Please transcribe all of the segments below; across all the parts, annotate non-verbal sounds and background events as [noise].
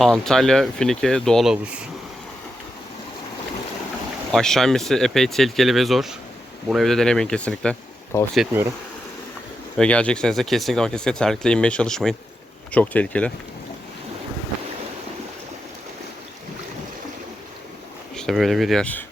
Antalya Finike doğal havuz. Aşağı inmesi epey tehlikeli ve zor. Bunu evde denemeyin kesinlikle. Tavsiye etmiyorum. Ve gelecekseniz de kesinlikle ama kesinlikle terlikle inmeye çalışmayın. Çok tehlikeli. İşte böyle bir yer.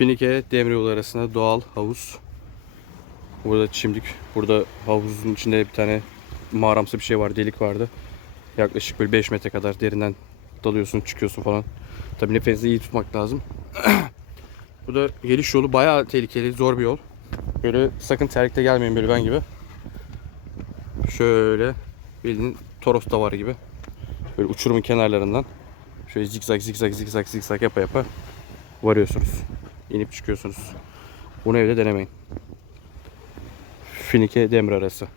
Finike Demiryolu arasında doğal havuz. Burada çimdik. Burada havuzun içinde bir tane mağaramsı bir şey var. Delik vardı. Yaklaşık böyle 5 metre kadar derinden dalıyorsun, çıkıyorsun falan. Tabii nefesini iyi tutmak lazım. [clears throat] Bu da geliş yolu bayağı tehlikeli, zor bir yol. Böyle sakın terlikte gelmeyin böyle ben gibi. Şöyle bildiğin Toros davarı gibi. Böyle uçurumun kenarlarından şöyle zikzak zikzak zikzak zikzak yapa yapa varıyorsunuz. İnip çıkıyorsunuz. Bunu evde denemeyin. Finike Demir arası.